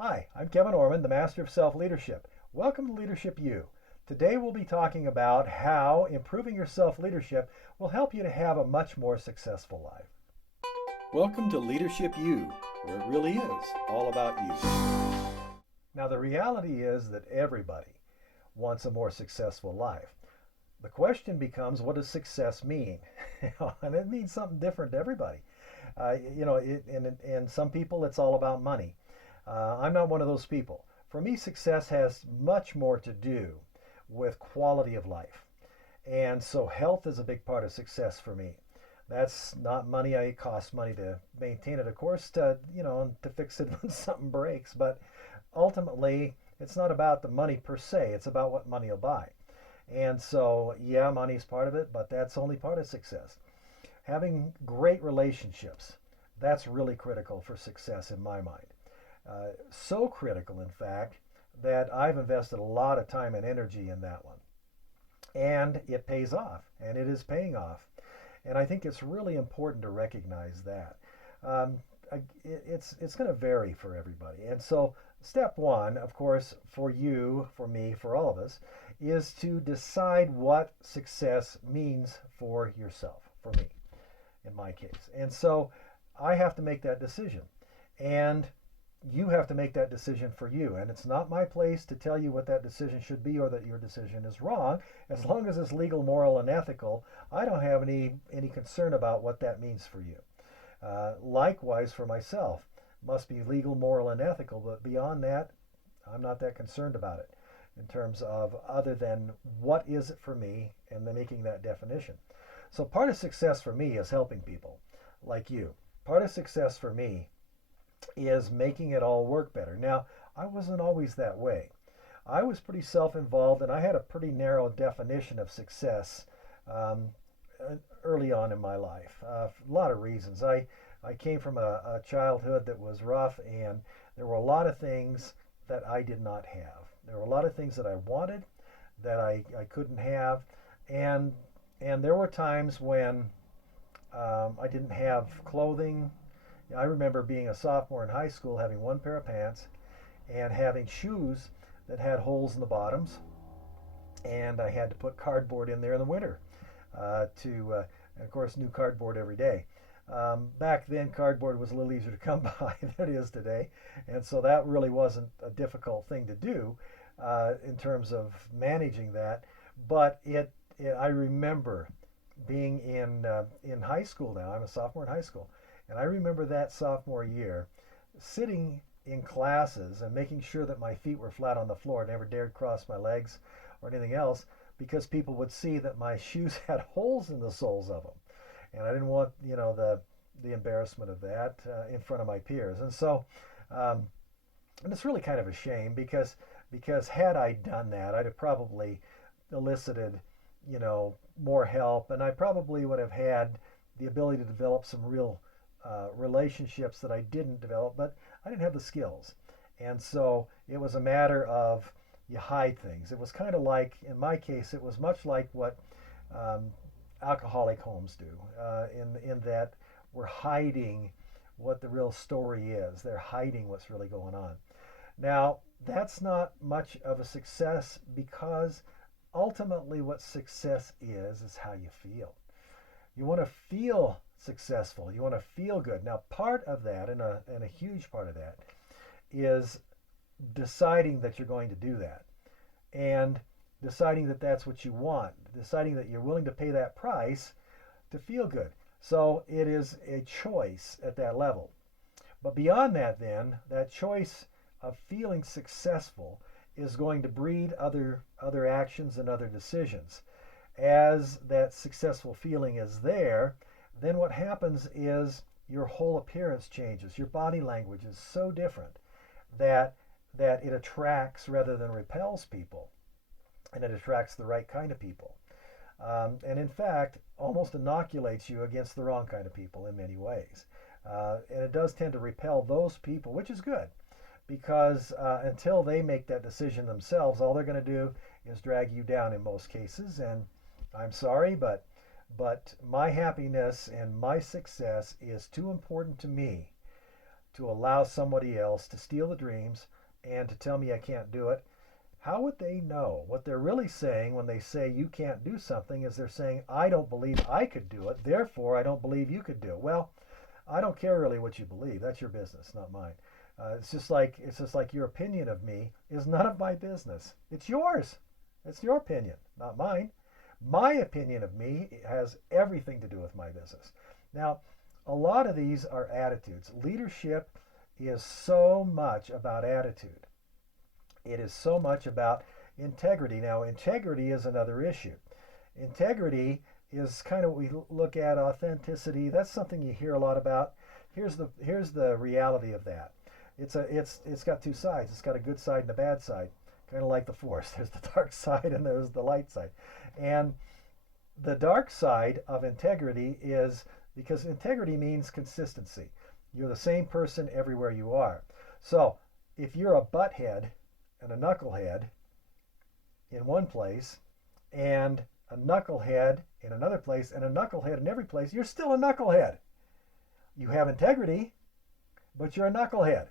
Hi, I'm Kevin Orman, the Master of Self-Leadership. Welcome to Leadership U. Today we'll be talking about how improving your self-leadership will help you to have a much more successful life. Welcome to Leadership U, where it really is all about you. Now, the reality is that everybody wants a more successful life. The question becomes, what does success mean? And it means something different to everybody. And some people, it's all about money. I'm not one of those people. For me, success has much more to do with quality of life. And so health is a big part of success for me. That's not money. It costs money to maintain it, of course, to fix it when something breaks. But ultimately, it's not about the money per se. It's about what money will buy. And so, yeah, money's part of it, but that's only part of success. Having great relationships, that's really critical for success in my mind. So critical, in fact, that I've invested a lot of time and energy in that one. And it pays off, and it is paying off. And I think it's really important to recognize that. Um, it's going to vary for everybody. And so, step one, of course, for you, for me, for all of us, is to decide what success means for yourself, for me, in my case. And so, I have to make that decision. And you have to make that decision for you. And it's not my place to tell you what that decision should be or that your decision is wrong. As long as it's legal, moral, and ethical, I don't have any concern about what that means for you. Likewise, for myself, must be legal, moral, and ethical. But beyond that, I'm not that concerned about it in terms of other than what is it for me and then making that definition. So part of success for me is helping people like you. Part of success for me is making it all work better. Now, I wasn't always that way. I was pretty self involved and I had a pretty narrow definition of success um, early on in my life. A lot of reasons. I came from a childhood that was rough, and there were a lot of things that I did not have. There were a lot of things that I wanted that I couldn't have. And, and there were times when I didn't have clothing. I remember being a sophomore in high school, having one pair of pants and having shoes that had holes in the bottoms, and I had to put cardboard in there in the winter and of course, new cardboard every day. Back then, cardboard was a little easier to come by than it is today, and so that really wasn't a difficult thing to do in terms of managing that. But I remember being in high school now. I'm a sophomore in high school, and I remember that sophomore year sitting in classes and making sure that my feet were flat on the floor. Never dared cross my legs or anything else because people would see that my shoes had holes in the soles of them, and I didn't want the embarrassment of that in front of my peers. And so, um, and it's really kind of a shame because had I done that, I'd have probably elicited more help, and I probably would have had the ability to develop some real relationships that I didn't develop, but I didn't have the skills. And so it was a matter of you hide things. It was kind of like, in my case, it was much like what um, alcoholic homes do, in that we're hiding what the real story is. They're hiding what's really going on. Now, that's not much of a success because ultimately what success is how you feel. You want to feel successful. You want to feel good. Now, part of that, and a huge part of that, is deciding that you're going to do that and deciding that that's what you want, deciding that you're willing to pay that price to feel good. So it is a choice at that level. But beyond that, then, that choice of feeling successful is going to breed other actions and other decisions. As that successful feeling is there, then what happens is your whole appearance changes. Your body language is so different that it attracts rather than repels people, and it attracts the right kind of people. And in fact, almost inoculates you against the wrong kind of people in many ways. And it does tend to repel those people, which is good because until they make that decision themselves, all they're going to do is drag you down in most cases. And I'm sorry, but my happiness and my success is too important to me to allow somebody else to steal the dreams and to tell me I can't do it, how would they know? What they're really saying when they say you can't do something is they're saying, I don't believe I could do it, therefore I don't believe you could do it. Well, I don't care really what you believe. That's your business, not mine. It's just like your opinion of me is none of my business. It's yours. It's your opinion, not mine. My opinion of me has everything to do with my business. Now, a lot of these are attitudes. Leadership is so much about attitude. It is so much about integrity. Now, integrity is another issue. Integrity is kind of what we look at. Authenticity, that's something you hear a lot about. Here's the reality of that. It's got two sides. It's got a good side and a bad side, kind of like the force. There's the dark side and there's the light side. And the dark side of integrity is because integrity means consistency. You're the same person everywhere you are. So if you're a butthead and a knucklehead in one place and a knucklehead in another place and a knucklehead in every place, you're still a knucklehead. You have integrity, but you're a knucklehead.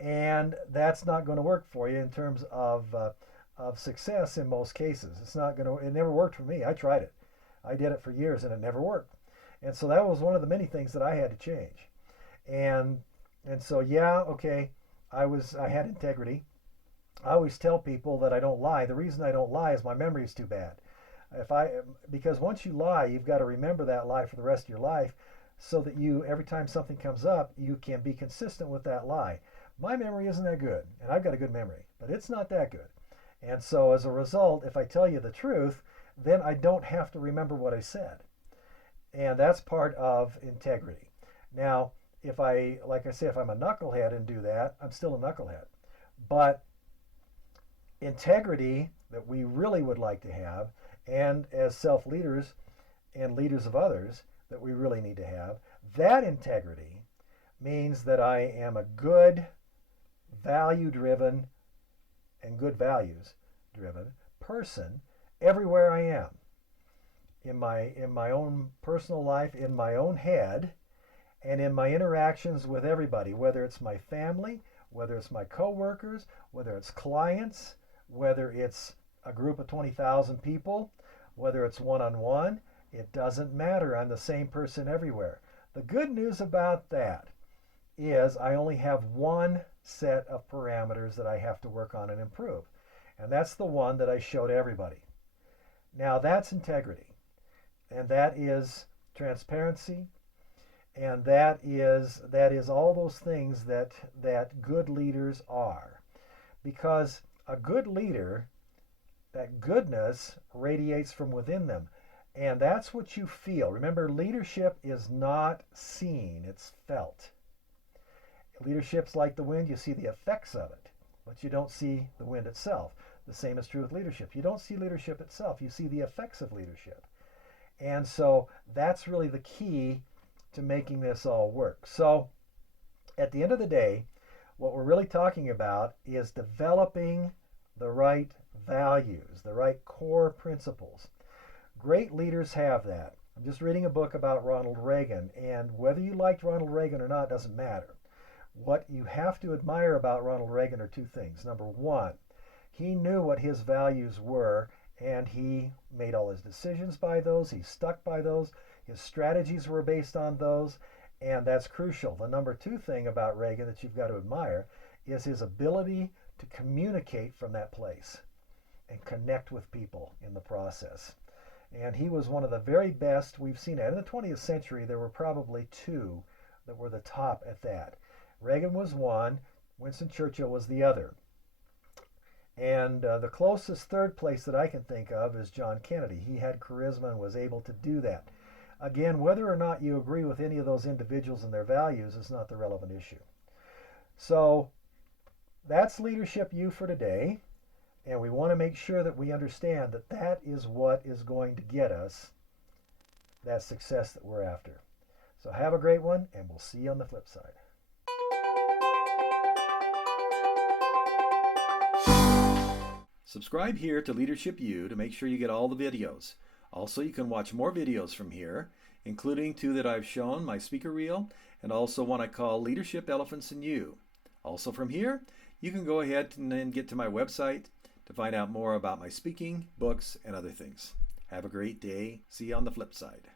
And that's not going to work for you in terms of success in most cases. It's not going to. It never worked for me. I tried it. I did it for years and it never worked. And so that was one of the many things that I had to change. And so yeah, okay, I had integrity. I always tell people that I don't lie. The reason I don't lie is my memory is too bad. Because once you lie, you've got to remember that lie for the rest of your life, so that every time something comes up, you can be consistent with that lie. My memory isn't that good, and I've got a good memory, but it's not that good. And so as a result, if I tell you the truth, then I don't have to remember what I said. And that's part of integrity. Now, if I'm a knucklehead and do that, I'm still a knucklehead. But integrity that we really would like to have, and as self-leaders and leaders of others that we really need to have, that integrity means that I am a good, value-driven and good values-driven person everywhere I am. In my own personal life, in my own head, and in my interactions with everybody, whether it's my family, whether it's my coworkers, whether it's clients, whether it's a group of 20,000 people, whether it's one-on-one, it doesn't matter. I'm the same person everywhere. The good news about that is I only have one set of parameters that I have to work on and improve. And that's the one that I show to everybody. Now that's integrity. And that is transparency. And that is all those things that good leaders are. Because a good leader, that goodness radiates from within them. And that's what you feel. Remember, leadership is not seen, it's felt. Leadership's like the wind. You see the effects of it, but you don't see the wind itself. The same is true with leadership. You don't see leadership itself. You see the effects of leadership. And so that's really the key to making this all work. So at the end of the day, what we're really talking about is developing the right values, the right core principles. Great leaders have that. I'm just reading a book about Ronald Reagan, and whether you liked Ronald Reagan or not doesn't matter. What you have to admire about Ronald Reagan are two things. Number one, he knew what his values were, and he made all his decisions by those. He stuck by those. His strategies were based on those, and that's crucial. The number two thing about Reagan that you've got to admire is his ability to communicate from that place and connect with people in the process. And he was one of the very best we've seen. In the 20th century, there were probably two that were the top at that. Reagan was one, Winston Churchill was the other. And the closest third place that I can think of is John Kennedy. He had charisma and was able to do that. Again, whether or not you agree with any of those individuals and their values is not the relevant issue. So that's Leadership U for today. And we want to make sure that we understand that that is what is going to get us that success that we're after. So have a great one, and we'll see you on the flip side. Subscribe here to Leadership U to make sure you get all the videos. Also, you can watch more videos from here, including 2 that I've shown, my speaker reel, and also one I call Leadership Elephants in You. Also from here, you can go ahead and then get to my website to find out more about my speaking, books, and other things. Have a great day. See you on the flip side.